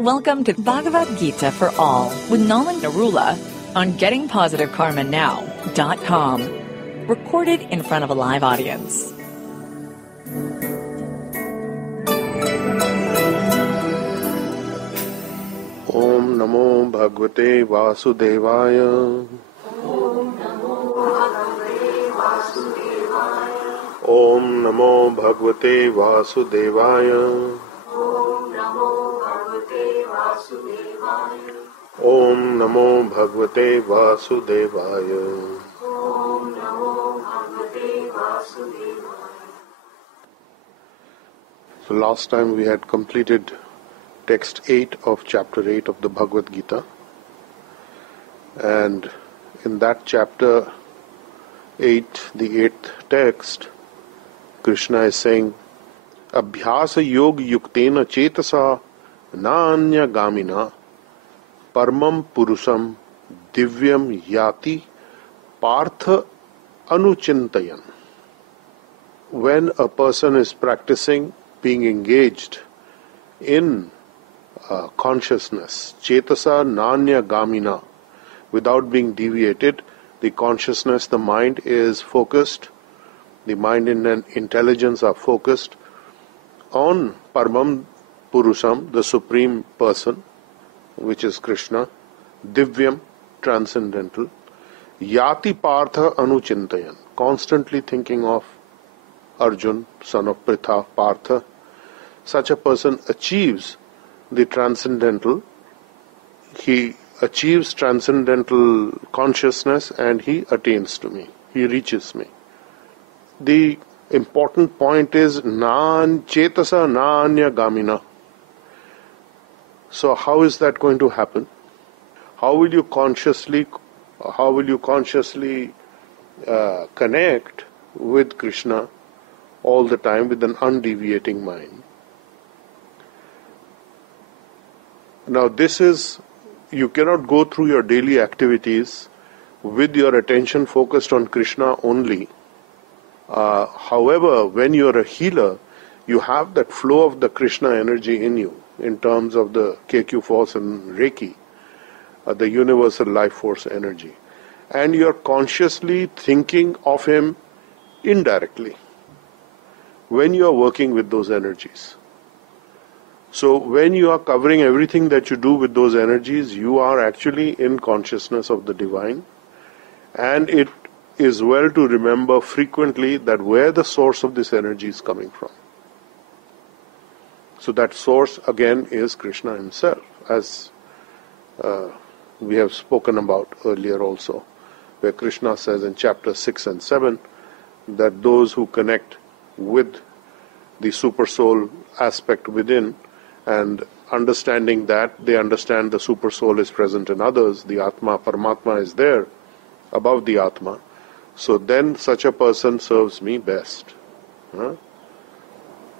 Welcome to Bhagavad Gita for All with Nolan Narula on GettingPositiveKarmaNow.com. Recorded in front of a live audience. Om Namo Bhagavate Vasudevaya. Om Namo Bhagavate Vasudevaya. Om Namo Bhagavate Vasudevaya. Om Namo Bhagavate Vasudevaya. So last time we had completed text 8 of chapter 8 of the Bhagavad Gita, and in that chapter 8, the 8th text, Krishna is saying, Abhyasa yog yuktena chetasa naanya gamina parmam purusam divyam yati partha anuchintayan. When a person is practicing being engaged in consciousness, chetasa nanya gamina, without being deviated, the consciousness, the mind is focused, the mind and intelligence are focused on Paramam Purusam, the Supreme Person, which is Krishna, Divyam, transcendental, Yati Partha Anuchintayan, constantly thinking of Arjun, son of Pritha, Partha. Such a person achieves the transcendental, he achieves transcendental consciousness and he attains to me, he reaches me. The important point is nan chetasa nanya gamina. So how is that going to happen? How will you consciously connect with Krishna all the time with an undeviating mind? Now this is, you cannot go through your daily activities with your attention focused on Krishna only. However, when you are a healer, you have that flow of the Krishna energy in you, in terms of the KQ force and Reiki, the universal life force energy. And you are consciously thinking of him indirectly when you are working with those energies. So when you are covering everything that you do with those energies, you are actually in consciousness of the divine. And it is well to remember frequently that where the source of this energy is coming from. So that source again is Krishna himself, as we have spoken about earlier also, where Krishna says in chapter 6 and 7 that those who connect with the super soul aspect within and understanding that, they understand the super soul is present in others, the Atma, Paramatma is there above the Atma. So then such a person serves me best.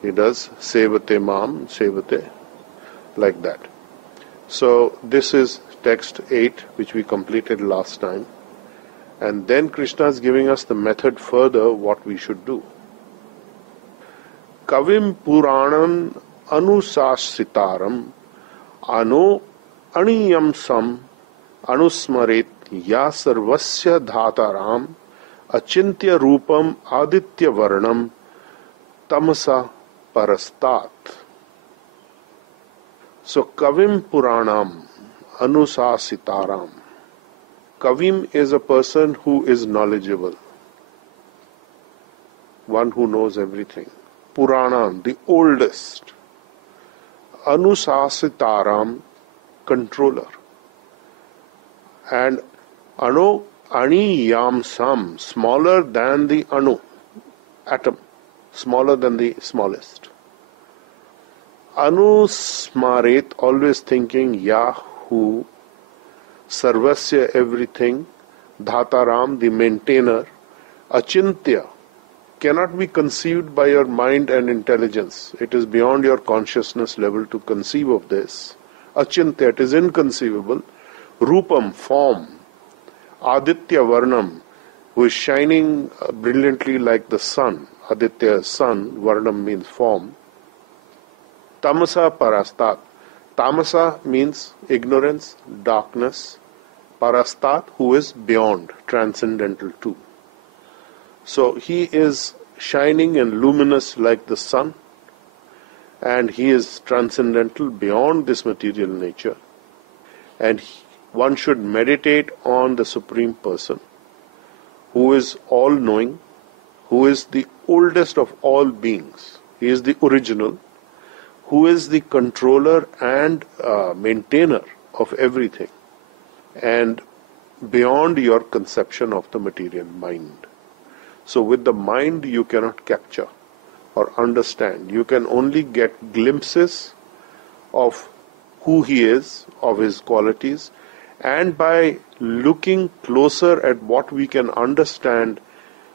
He does sevate mam, sevate, like that. So this is text 8, which we completed last time. And then Krishna is giving us the method further what we should do. Kavim Puranam Anusasitaram Ano Aniyam Sam Anusmaret Ya Sarvasya Dhataram Achintya Rupam Aditya Varnam Tamasa Parastat. So Kavim Puranam Anusasitaram. Kavim is a person who is knowledgeable, one who knows everything. Puranam, the oldest. Anusasitaram, controller. And Anu Aniyam Sam, smaller than the Anu, atom, smaller than the smallest. Anusmaret, always thinking, Yahoo, Sarvasya, everything, Dhataram, the maintainer, Achintya, cannot be conceived by your mind and intelligence. It is beyond your consciousness level to conceive of this. Achintya, it is inconceivable. Rupam, form. Aditya Varnam, who is shining brilliantly like the sun. Aditya, sun, Varnam means form. Tamasa Parastat. Tamasa means ignorance, darkness. Parastat, who is beyond, transcendental too. So he is shining and luminous like the sun, and he is transcendental beyond this material nature. And one should meditate on the Supreme Person, who is all-knowing, who is the oldest of all beings. He is the original, who is the controller and maintainer of everything, and beyond your conception of the material mind. So with the mind you cannot capture or understand. You can only get glimpses of who he is, of his qualities, and by looking closer at what we can understand,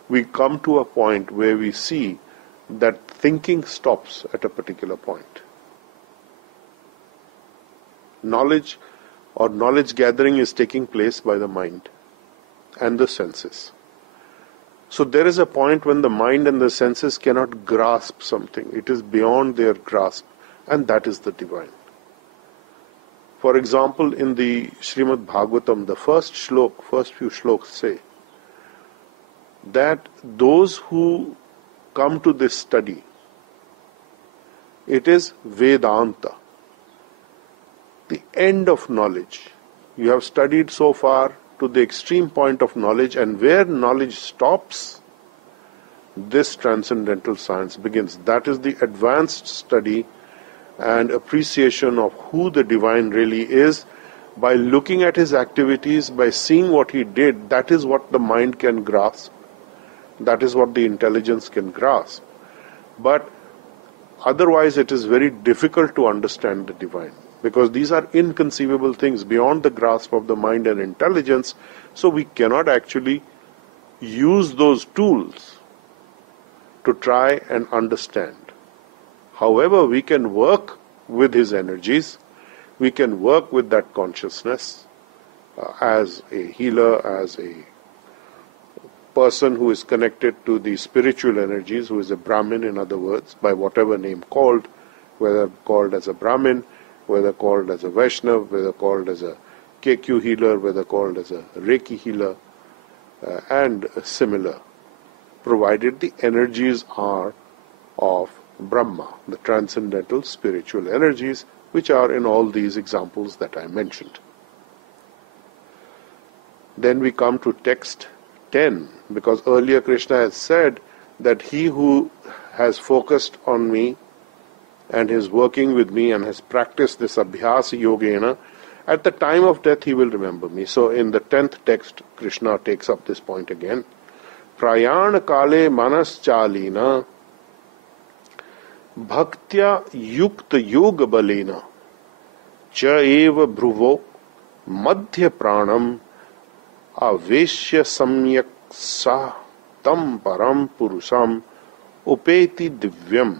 we come to a point where we see that thinking stops at a particular point. Knowledge or knowledge gathering is taking place by the mind and the senses. So there is a point when the mind and the senses cannot grasp something. It is beyond their grasp, and that is the divine. For example, in the Srimad Bhagavatam, the first few shlokas say that those who come to this study, it is Vedanta, the end of knowledge. You have studied so far to the extreme point of knowledge, and where knowledge stops, this transcendental science begins. That is the advanced study and appreciation of who the divine really is. By looking at his activities, by seeing what he did, that is what the mind can grasp. That is what the intelligence can grasp. But otherwise it is very difficult to understand the divine, because these are inconceivable things beyond the grasp of the mind and intelligence, so we cannot actually use those tools to try and understand. However, we can work with his energies, we can work with that consciousness as a healer, as a person who is connected to the spiritual energies, who is a Brahmin, in other words, by whatever name called, whether called as a Brahmin, whether called as a Vaishnav, whether called as a KQ healer, whether called as a Reiki healer, and similar, provided the energies are of Brahma, the transcendental spiritual energies, which are in all these examples that I mentioned. Then we come to text 10, because earlier Krishna has said that he who has focused on me and is working with me and has practiced this abhyasa yogena, at the time of death he will remember me. So in the 10th text, Krishna takes up this point again. Prayana kale manas chalina bhaktya yukta yoga balena cha eva bhruvo madhya pranam aveshya samyak sa tam param purusam upeti divyam.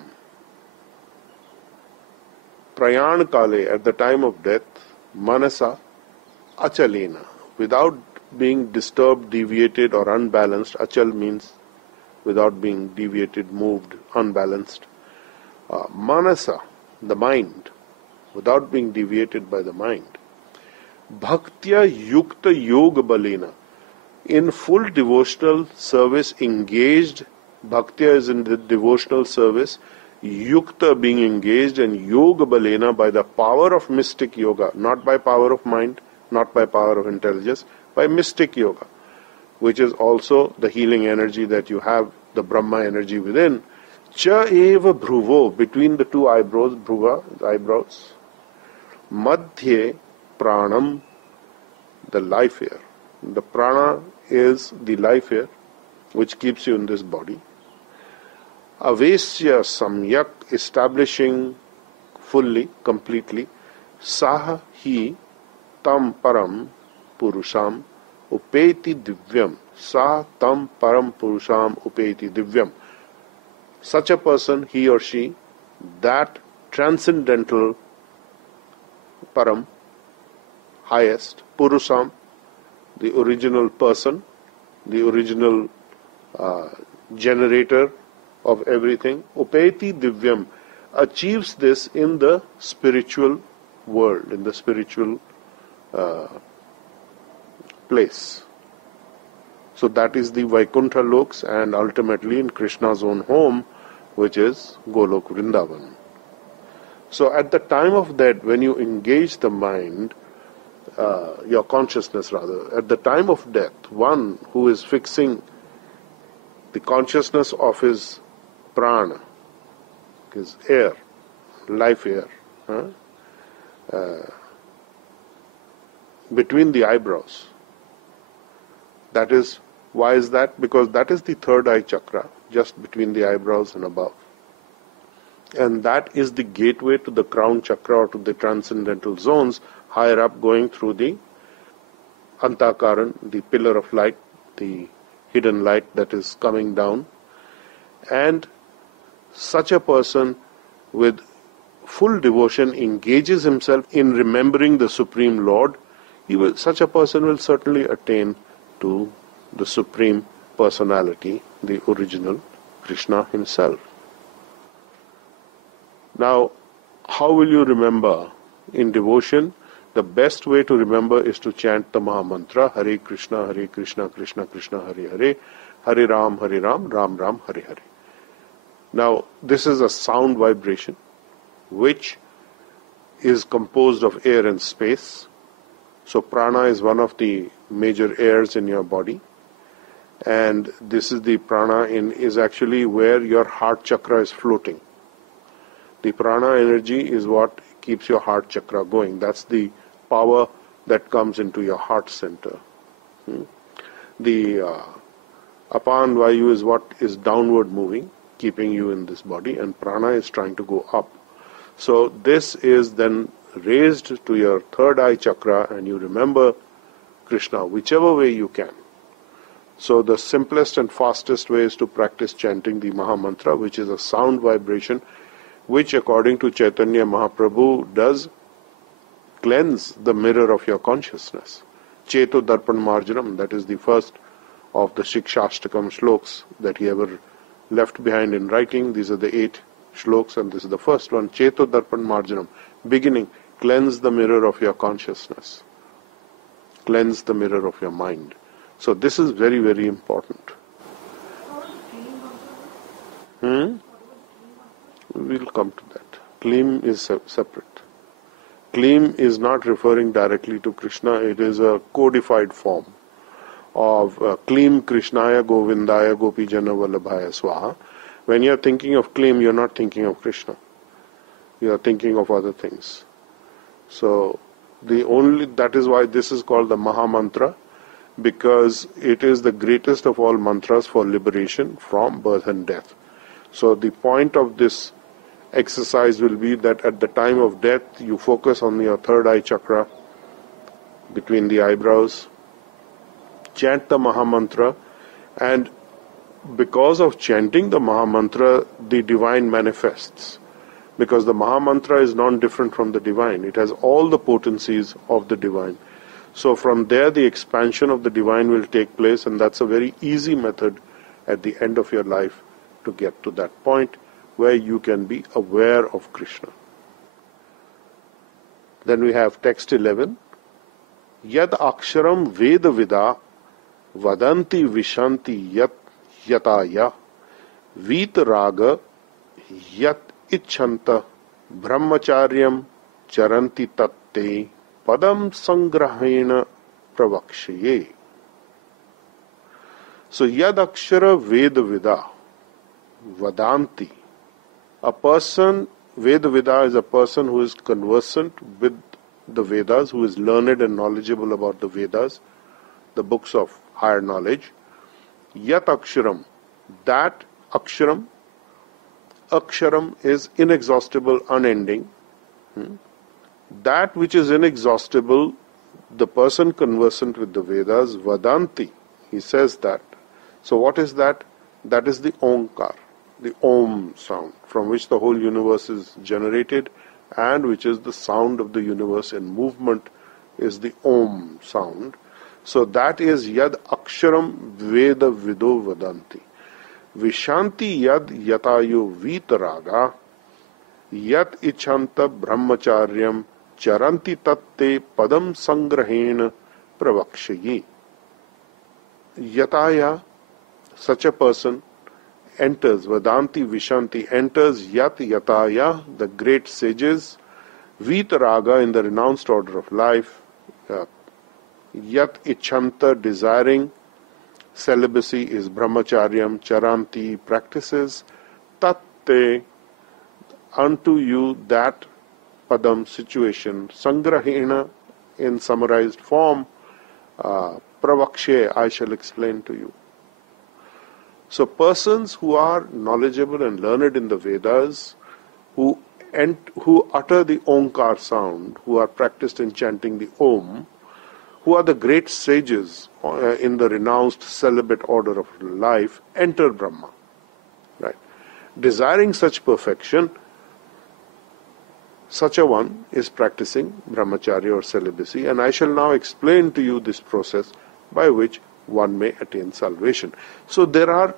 Prayan kale, at the time of death, manasa achalena, without being disturbed, deviated or unbalanced. Achal means without being deviated, moved, unbalanced. Manasa, the mind, without being deviated by the mind. Bhaktya yukta yoga balena, in full devotional service engaged. Bhaktya is in the devotional service, yukta being engaged, and yoga balena by the power of mystic yoga, not by power of mind, not by power of intelligence, by mystic yoga, which is also the healing energy that you have, the Brahma energy within. Cha eva bhruvo, between the two eyebrows, bhruva, the eyebrows. Madhye pranam, the life air. The prana is the life air which keeps you in this body. Avesya samyak, establishing fully, completely. Saha he tam param purusham upeti divyam. Sa tam param purusham upeti divyam. Such a person, he or she, that transcendental param, highest, purusham, the original person, the original generator of everything, upeti divyam, achieves this in the spiritual world, in the spiritual place. So that is the Vaikuntha Loks, and ultimately in Krishna's own home, which is Golok Vrindavan. So at the time of death, when you engage the mind, your consciousness rather, at the time of death, one who is fixing the consciousness of his prana, his air, life air, between the eyebrows. That is, why is that? Because that is the third eye chakra, just between the eyebrows and above. And that is the gateway to the crown chakra or to the transcendental zones higher up, going through the Antakaran, the pillar of light, the hidden light that is coming down. And such a person with full devotion engages himself in remembering the Supreme Lord. Such a person will certainly attain to the Supreme Personality, the original Krishna himself. Now, how will you remember? In devotion, the best way to remember is to chant the Maha Mantra, Hare Krishna, Krishna Krishna, Hare Hare, Hare Ram, Ram Ram, Hare Hare. Now, this is a sound vibration which is composed of air and space. So prana is one of the major airs in your body, and this is the prana is actually where your heart chakra is floating. The prana energy is what keeps your heart chakra going. That's the power that comes into your heart center. The apan vayu is what is downward moving, keeping you in this body, and prana is trying to go up. So this is then raised to your third eye chakra, and you remember Krishna whichever way you can. So the simplest and fastest way is to practice chanting the Maha Mantra, which is a sound vibration, which according to Chaitanya Mahaprabhu does cleanse the mirror of your consciousness. Cheto Darpan Marjanam, that is the first of the Shikshashtakam shloks that he ever left behind in writing. These are the 8 shloks, and this is the first one. Cheto Darpan Marjanam, beginning, cleanse the mirror of your consciousness. Cleanse the mirror of your mind. So this is very, very important. We'll come to that. Kleem is separate. Kleem is not referring directly to Krishna. It is a codified form of Kleem Krishnaya Govindaya Gopijana Vallabhaya Swaha. When you're thinking of Kleem, you're not thinking of Krishna. You're thinking of other things. So that is why this is called the Maha Mantra, because it is the greatest of all mantras for liberation from birth and death. So the point of this exercise will be that at the time of death, you focus on your third eye chakra between the eyebrows, chant the Maha Mantra, and because of chanting the Maha Mantra, the divine manifests. Because the Maha Mantra is non-different from the divine. It has all the potencies of the divine. So from there, the expansion of the divine will take place, and that's a very easy method at the end of your life to get to that point where you can be aware of Krishna. Then we have text 11. Yad aksharam veda vida vadanti vishanti yat yataya vitaraga yat ichhanta brahmacharyam charanti tatte padam sangrahena pravakshaye. So yad akshara veda vida vadanti. A person, Veda Vida is a person who is conversant with the Vedas, who is learned and knowledgeable about the Vedas, the books of higher knowledge. Yat Aksharam, that Aksharam, Aksharam is inexhaustible, unending. That which is inexhaustible, the person conversant with the Vedas, Vadanti, he says that. So what is that? That is the Omkar, the Om sound, from which the whole universe is generated, and which is the sound of the universe in movement, is the Om sound. So that is Yad Aksharam Veda Vido Vadanti. Vishanti Yad Yatayu Vitaraga Yat Ichhanta Brahmacharyam charanti tatte padam sangrahena pravakshyi. Yataya, such a person enters, Vadanti Vishanti enters Yat Yataya, the great sages, Vitaraga in the renounced order of life, Yat Ichanta desiring, celibacy is Brahmacharyam, Charanti practices, Tatte unto you that Padam situation, Sangrahena in summarized form, Pravakshe I shall explain to you. So persons who are knowledgeable and learned in the Vedas, who utter the Omkar sound, who are practiced in chanting the Om, who are the great sages in the renounced celibate order of life, enter Brahma. Right? Desiring such perfection, such a one is practicing brahmacharya or celibacy, and I shall now explain to you this process by which one may attain salvation. So there are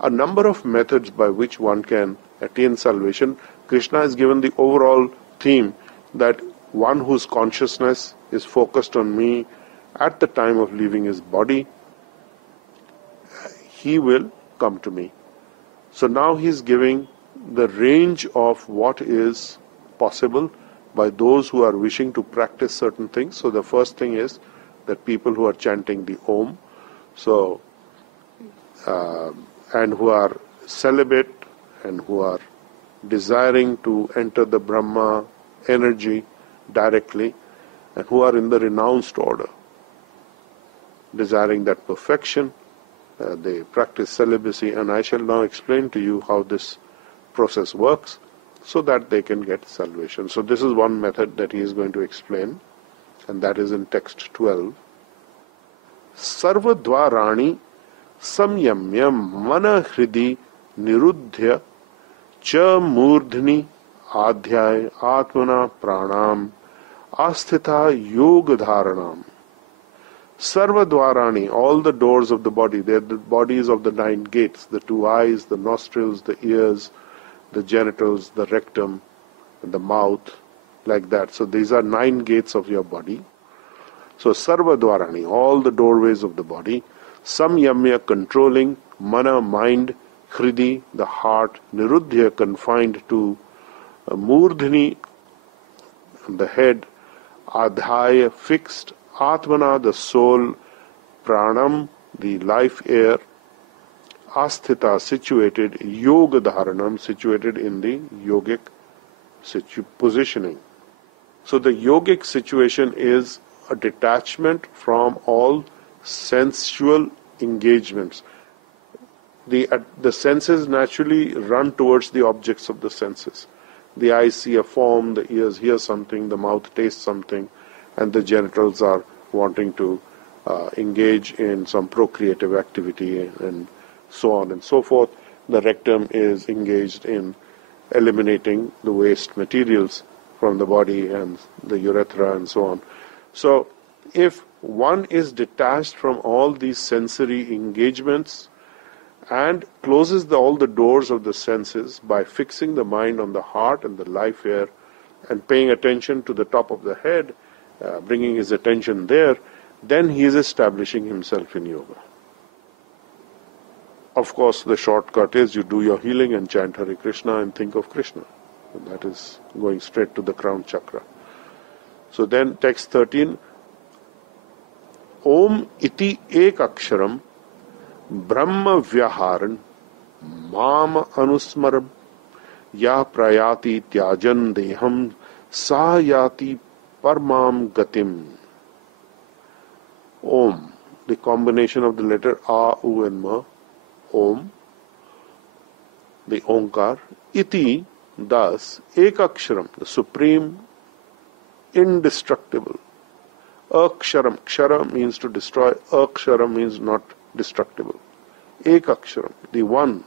a number of methods by which one can attain salvation. Krishna has given the overall theme that one whose consciousness is focused on me at the time of leaving his body, he will come to me. So now he is giving the range of what is possible by those who are wishing to practice certain things. So the first thing is that people who are chanting the Om, and who are celibate and who are desiring to enter the Brahma energy directly, and who are in the renounced order, desiring that perfection, they practice celibacy, and I shall now explain to you how this process works so that they can get salvation. So this is one method that he is going to explain, and that is in text 12. Sarvadvarani samyamya mana hridi niruddhya cha murdhni adhyay atmana pranam asthita yoga dharanam. Sarvadvarani, all the doors of the body, they are the bodies of the 9 gates, the 2 eyes, the nostrils, the ears, the genitals, the rectum, and the mouth, like that. So these are 9 gates of your body. So Sarvadvarani, all the doorways of the body, Samyamya, controlling, Mana, mind, Hridi, the heart, Niruddhya, confined to, Murdhini, the head, Adhaya, fixed, Atmana, the soul, Pranam, the life air, Asthita, situated, Yoga Dharanam, situated in the yogic positioning. So the yogic situation is a detachment from all sensual engagements. The senses naturally run towards the objects of the senses. The eyes see a form, the ears hear something, the mouth tastes something, and the genitals are wanting to engage in some procreative activity and so on and so forth. The rectum is engaged in eliminating the waste materials from the body and the urethra and so on. So if one is detached from all these sensory engagements and closes all the doors of the senses by fixing the mind on the heart and the life air and paying attention to the top of the head, bringing his attention there, then he is establishing himself in yoga. Of course, the shortcut is you do your healing and chant Hare Krishna and think of Krishna. And that is going straight to the crown chakra. So then text 13, Om iti ek aksharam brahma vyaharan mam anusmaram ya prayati tyajan deham sa yati parmam gatim. Om, the combination of the letter A, U and Ma, Om, the Omkar, iti, thus, ekaksharam, the supreme, indestructible. Aksharam, kshara means to destroy, akshara means not destructible. Ekaksharam, the one,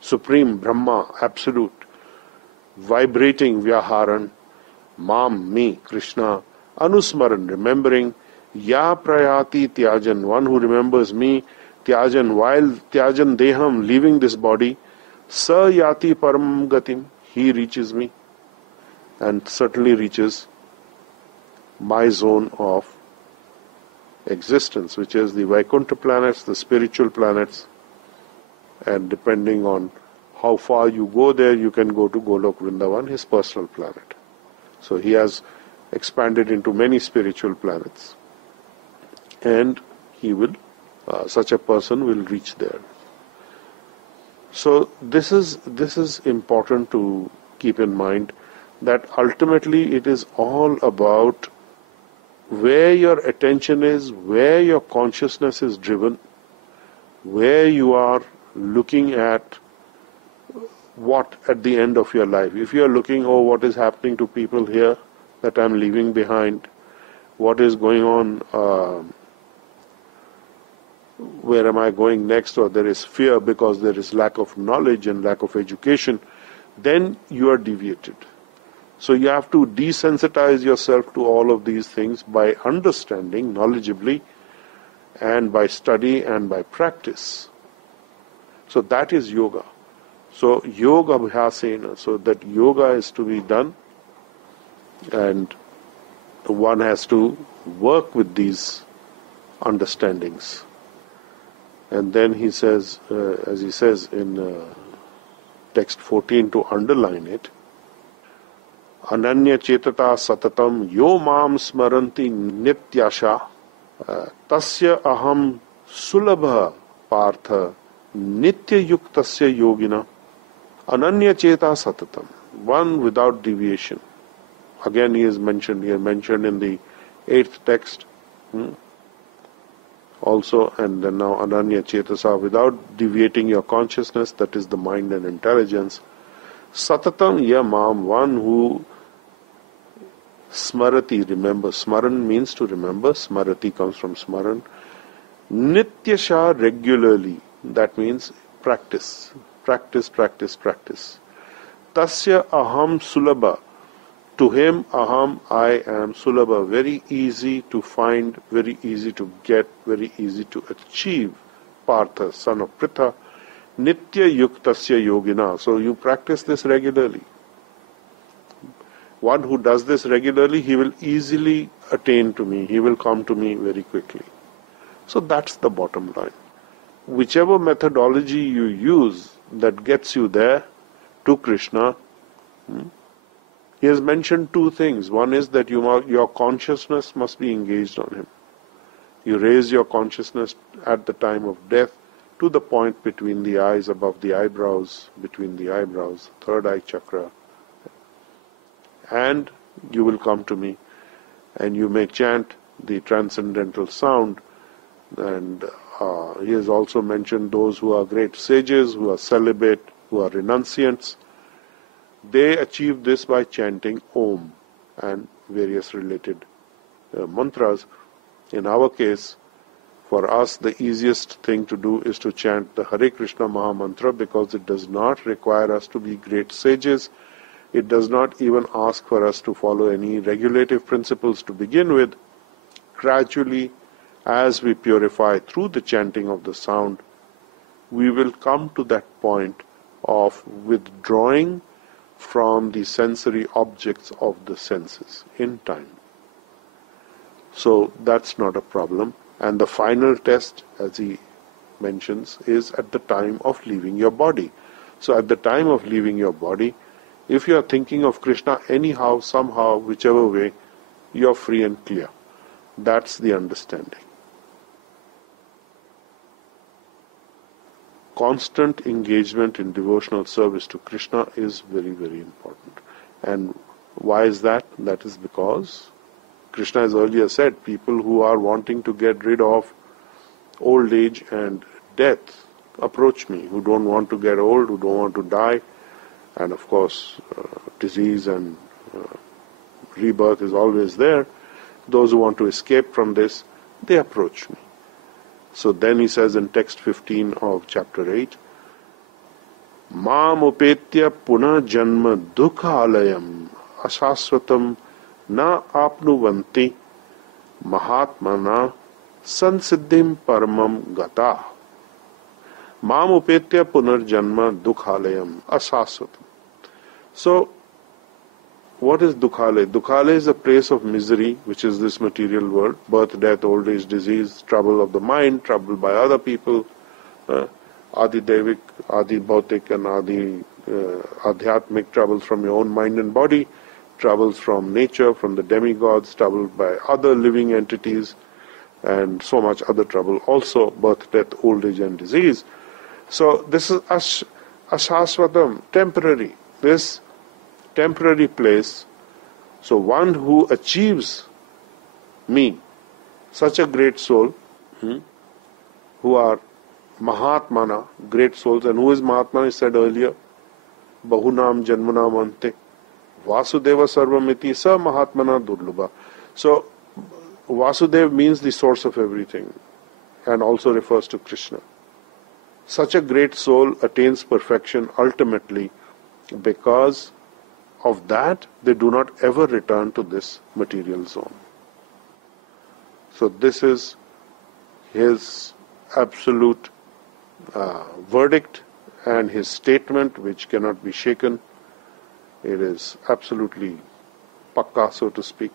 supreme, Brahma, absolute, vibrating vyaharan, mam, me, Krishna, anusmaran, remembering, ya prayati tyajan, one who remembers me, tyajan, while tyajan deham, leaving this body, sa yati param gatim, he reaches me. and certainly reaches my zone of existence, which is the Vaikuntha planets, the spiritual planets, and depending on how far you go there, you can go to Golok Vrindavan, his personal planet. So he has expanded into many spiritual planets, and he will, such a person will reach there. So this is important to keep in mind, that ultimately it is all about where your attention is, where your consciousness is driven, where you are looking at what at the end of your life. If you are looking, oh, what is happening to people here that I'm leaving behind, what is going on, where am I going next, or there is fear because there is lack of knowledge and lack of education, then you are deviated. So you have to desensitize yourself to all of these things by understanding knowledgeably and by study and by practice. So that is yoga. So yoga abhyasena, so that yoga is to be done, and one has to work with these understandings. And then he says, as he says in text 14, to underline it, Ananya chetata satatam yo mam smaranti nityasha tasya aham sulabha partha nitya yuktasya yogina. Ananya cheta satatam, one without deviation. Again he is mentioned here, mentioned in the 8th text also, and then now Ananya chetasa, without deviating your consciousness, that is the mind and intelligence. Satatam ya mam, one who smarati, remember. Smaran means to remember. Smarati comes from smaran. Nityasha, regularly. That means practice. Practice, practice, practice. Tasya aham sulabha. To him, aham, I am, sulabha, very easy to find, very easy to get, very easy to achieve. Partha, son of Pritha. Nitya yuktasya yogina. So you practice this regularly. One who does this regularly, he will easily attain to me. He will come to me very quickly. So that's the bottom line. Whichever methodology you use that gets you there to Krishna, he has mentioned two things. One is that your consciousness must be engaged on him. You raise your consciousness at the time of death to the point between the eyes, above the eyebrows, between the eyebrows, third eye chakra, and you will come to me, and you may chant the transcendental sound. And he has also mentioned those who are great sages, who are celibate, who are renunciants. They achieve this by chanting Om and various related mantras. In our case, for us, the easiest thing to do is to chant the Hare Krishna Maha Mantra, because it does not require us to be great sages. It does not even ask for us to follow any regulative principles to begin with. Gradually, as we purify through the chanting of the sound, we will come to that point of withdrawing from the sensory objects of the senses in time. So that's not a problem. And the final test, as he mentions, is at the time of leaving your body. So at the time of leaving your body, if you are thinking of Krishna anyhow, somehow, whichever way, you are free and clear. That's the understanding. Constant engagement in devotional service to Krishna is very, very important. And why is that? That is because Krishna has earlier said, people who are wanting to get rid of old age and death approach me, who don't want to get old, who don't want to die. And of course, disease and rebirth is always there. Those who want to escape from this, they approach me. So then he says in text 15 of chapter 8, Mam upetya puna janma dukha alayam asaswatam na apnuvanti mahatmana sansiddhim paramam gata. Mam upetya punarjanma dukhalayam asaswatam. So, what is Dukhale? Dukhale is a place of misery, which is this material world. Birth, death, old age, disease, trouble of the mind, trouble by other people, Adi Devik, Adi Bhautik, and Adi Adhyatmic troubles from your own mind and body, troubles from nature, from the demigods, trouble by other living entities, and so much other trouble. Also, birth, death, old age, and disease. So this is Ashasvatam, temporary. This temporary place. So one who achieves me, such a great soul, who are Mahatmana, great souls, and who is Mahatma? I said earlier, Bahunam Janmanam Ante, Vasudeva Sarvamiti Sa Mahatmana Durlubha. So Vasudev means the source of everything and also refers to Krishna. Such a great soul attains perfection ultimately because of that they do not ever return to this material zone. So this is his absolute verdict and his statement, which cannot be shaken. It is absolutely pakka, so to speak.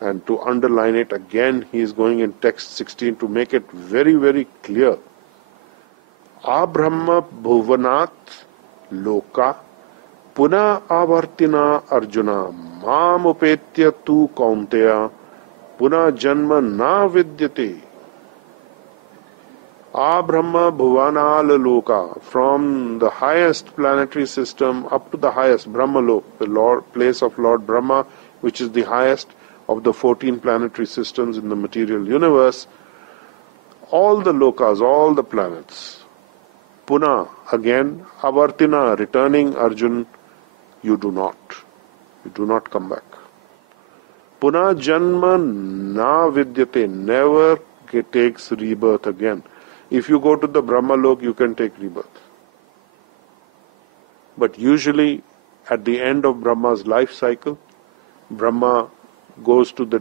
And to underline it again, he is going in text 16 to make it very, very clear. Abrahma bhuvanat loka puna avartina arjuna mam upetya tu kaunteya puna janma na vidyate. Abrahma bhuvanal loka, from the highest planetary system up to the highest Brahmalok, the place of Lord Brahma, which is the highest of the 14 planetary systems in the material universe, all the lokas, all the planets. Puna, again, avartina, returning, Arjun, you do not. You do not come back. Puna janma na vidyate, never takes rebirth again. If you go to the Brahmalok, you can take rebirth. But usually, at the end of Brahma's life cycle, Brahma goes to the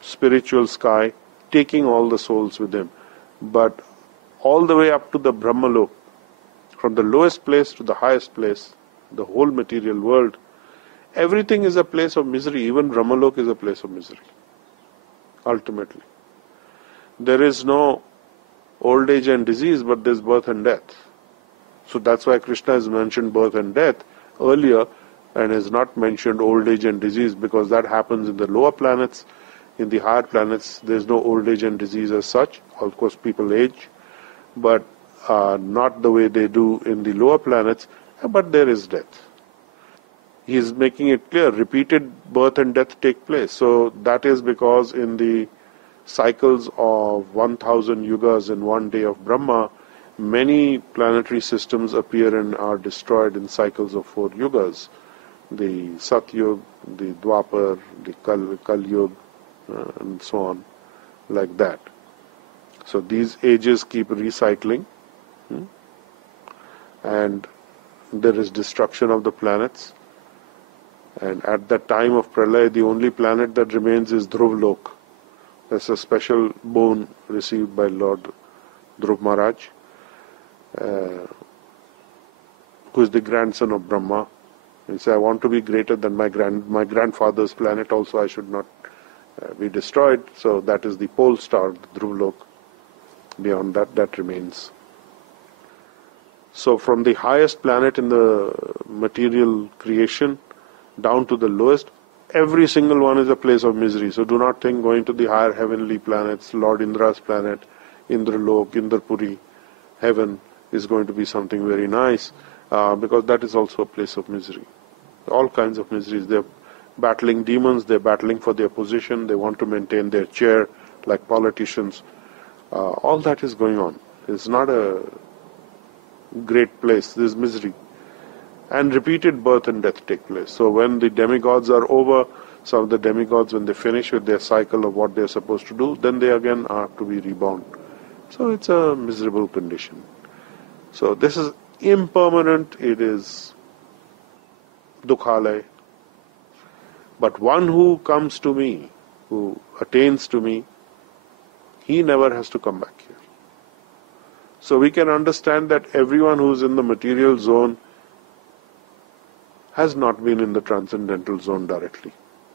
spiritual sky, taking all the souls with him. But all the way up to the Brahmalok, from the lowest place to the highest place, the whole material world, everything is a place of misery. Even Brahmalok is a place of misery, ultimately. There is no old age and disease, but there's birth and death. So that's why Krishna has mentioned birth and death earlier and has not mentioned old age and disease, because that happens in the lower planets. In the higher planets, there's no old age and disease as such. Of course, people age, but not the way they do in the lower planets, but there is death. He is making it clear, repeated birth and death take place. So that is because in the cycles of 1000 yugas in one day of Brahma, many planetary systems appear and are destroyed in cycles of 4 yugas. The Satyug, the Dwapar, the Kal Yug, and so on, like that. So these ages keep recycling, and there is destruction of the planets. And at the time of Pralaya, the only planet that remains is Dhruvlok. That's a special boon received by Lord Dhruv Maharaj, who is the grandson of Brahma. He said, I want to be greater than my grandfather's planet also, I should not be destroyed. So that is the pole star, the Dhruvlok. Beyond that, that remains. So from the highest planet in the material creation down to the lowest, every single one is a place of misery. So do not think going to the higher heavenly planets, Lord Indra's planet, Indralok, Indrapuri, heaven, is going to be something very nice, because that is also a place of misery. All kinds of miseries. They're battling demons, they're battling for their position, they want to maintain their chair like politicians. All that is going on. It's not a great place. There's misery. And repeated birth and death take place. So when the demigods are over, some of the demigods, when they finish with their cycle of what they're supposed to do, then they again are to be reborn. So it's a miserable condition. So this is impermanent, it is Dukhalaya. But one who comes to me, who attains to me, he never has to come back here. So we can understand that everyone who's in the material zone has not been in the transcendental zone directly.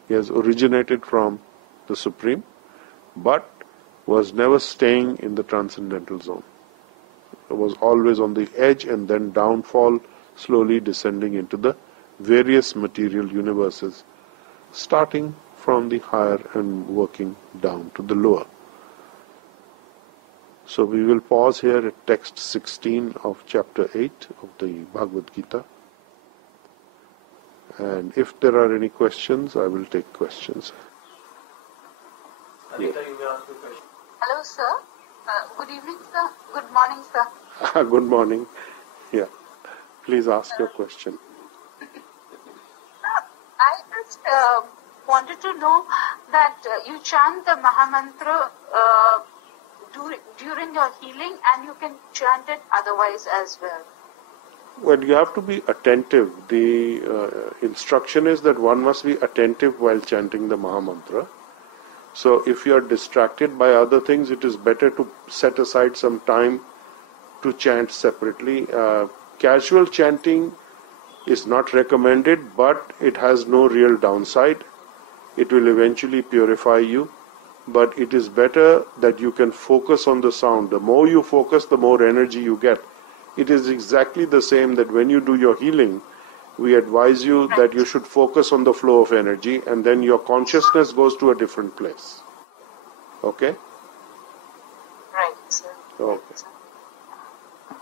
He has originated from the Supreme, but was never staying in the transcendental zone. It was always on the edge and then downfall, slowly descending into the various material universes, starting from the higher and working down to the lower. So we will pause here at text 16 of chapter 8 of the Bhagavad Gita. And if there are any questions, I will take questions. Anita, you may ask a question. Hello, sir. Good evening, sir. Good morning, sir. Good morning. Yeah. Please ask your question. I just wanted to know that you chant the Mahamantra during your healing, and you can chant it otherwise as well. Well, you have to be attentive. The instruction is that one must be attentive while chanting the Mahamantra. So if you are distracted by other things, it is better to set aside some time to chant separately. Casual chanting is not recommended, but it has no real downside. It will eventually purify you, but it is better that you can focus on the sound. The more you focus, the more energy you get. It is exactly the same that when you do your healing, we advise you that you should focus on the flow of energy, and then your consciousness goes to a different place. Okay? Right, sir. Okay.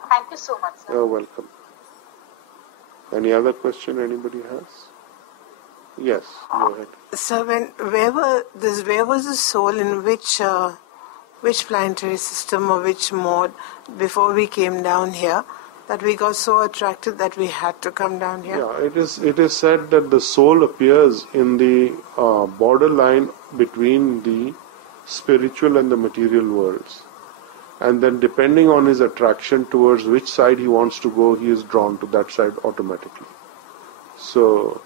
Thank you so much, sir. You're welcome. Any other question anybody has? Yes, go ahead. So where was the soul in which planetary system or which mode before we came down here that we got so attracted that we had to come down here? Yeah, it is said that the soul appears in the borderline between the spiritual and the material worlds. And then depending on his attraction towards which side he wants to go, he is drawn to that side automatically. So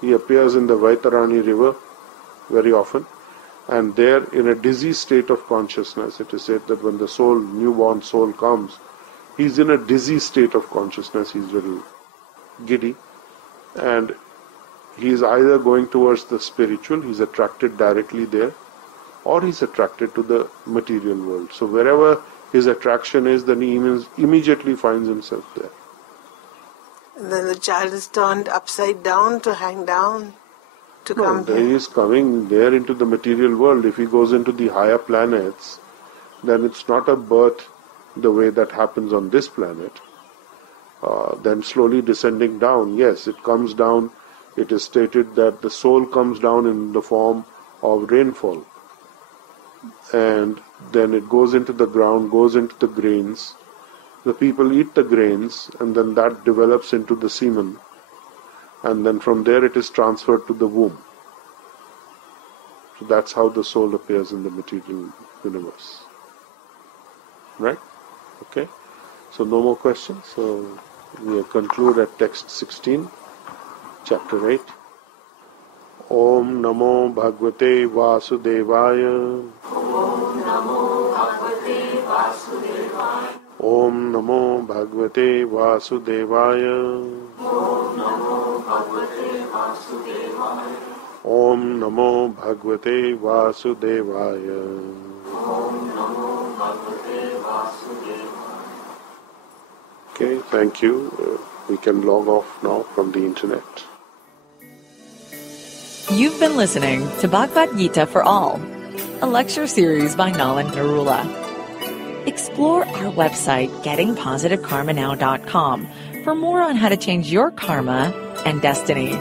he appears in the Vaitarani river very often, and there in a dizzy state of consciousness. It is said that when the soul, newborn soul comes, he's in a dizzy state of consciousness, he's very giddy, and he is either going towards the spiritual, he's attracted directly there, or he's attracted to the material world. So wherever his attraction is, then he immediately finds himself there. And then the child is turned upside down to hang down to come here. He is coming there into the material world. If he goes into the higher planets, then it's not a birth the way that happens on this planet. Then slowly descending down, yes, it comes down. It is stated that the soul comes down in the form of rainfall. And then it goes into the ground, goes into the grains. The people eat the grains, and then that develops into the semen. And then from there it is transferred to the womb. So that's how the soul appears in the material universe. Right? Okay? So no more questions. So we conclude at text 16, chapter 8. Om Namo Bhagavate Vasudevaya. Om Namo Bhagavate Vasudevaya. Om Namo Bhagavate Vasudevaya. Om Namo Bhagavate Vasudevaya. Om Namo Bhagavate Vasudevaya. Om Namo Bhagavate Vasudevaya. Okay, thank you. We can log off now from the internet. You've been listening to Bhagavad Gita for All, a lecture series by Nalan Narula. Explore our website, gettingpositivekarmanow.com, for more on how to change your karma and destiny.